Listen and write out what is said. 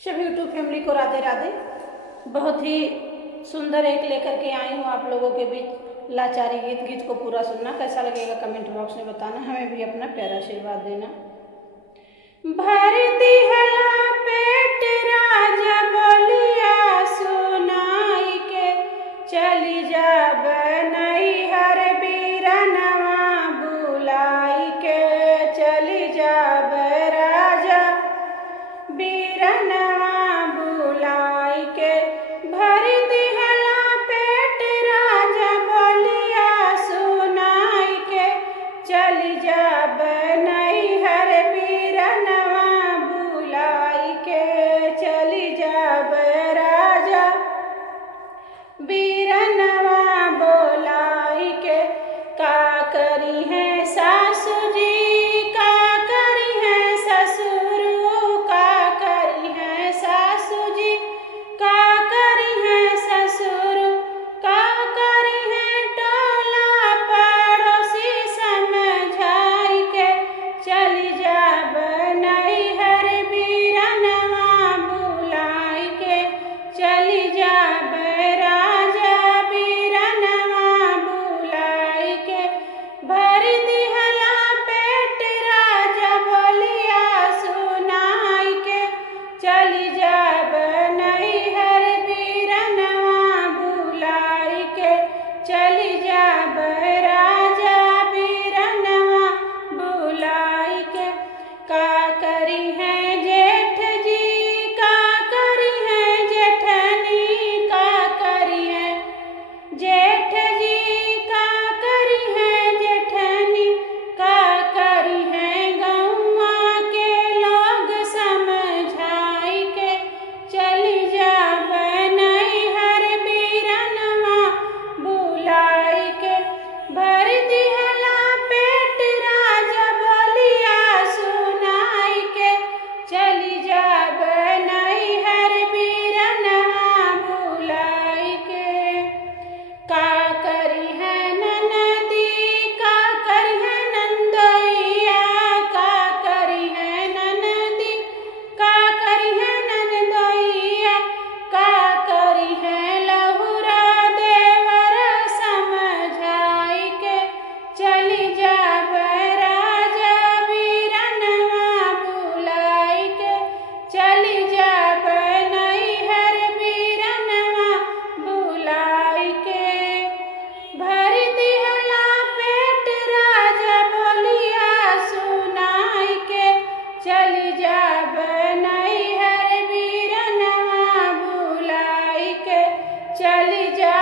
सब YouTube family को राधे राधे। बहुत ही सुंदर एक लेकर के आई हूँ आप लोगों के बीच लाचारी गीत। गीत को पूरा सुनना, कैसा लगेगा कमेंट बॉक्स में बताना, हमें भी अपना प्यारा आशीर्वाद देना। भर दिहला पेट राजा बोलिया सुनाई के, चली जाब नैहर बीरनवा बुलाई के, चली जाब राजा बीरनवा बुलाई के। भर दिहला पेट राजा बोलिया सुनाई के, चली जाब नैहर बीरनवा बुलाई के, चली जाब राजा बीरनवा बुलाई के। का करी है सासू जी, का करी है ससुर, का करी है सासू जी, का करी है ससुर, का करी है टोला पड़ोसी समझाई के, चली जाब नैहर बीरनवा बुलाई के, चली जाब राजा बीरनवा बुलाई के। भर दिहला पेट राजा बोलिया सुनाई के, चली जाब नैहर बीरनवा बुलाई के, चली जाब राजा बीरनवा बुलाई के। का करी है जेठ जी, का करी है जेठनी, का करी है जेठ जी, का करी है जेठनी, का करी है गौवा के लोग समझाई के, चली जाब नैहर बीरनवा बुलाई के। भर दिहला पेट राजा बोलिया सुनाई के, चली जाब नैहर बीरनवा बुलाई के। का करी है ननदी, का करी है नंदोइया, का करी है ननदी, का करी है नंदोइया, का करी है लहुरा देवर समझाई के, चली जाब राजा बीरनवा बुलाई के, चली जाब नैहर बीरनवा बुलाई के। भर दिहला पेट राजा बोलिया सुनाई के, चली जाब नैहर बीरनवा बुलाई के, चली जा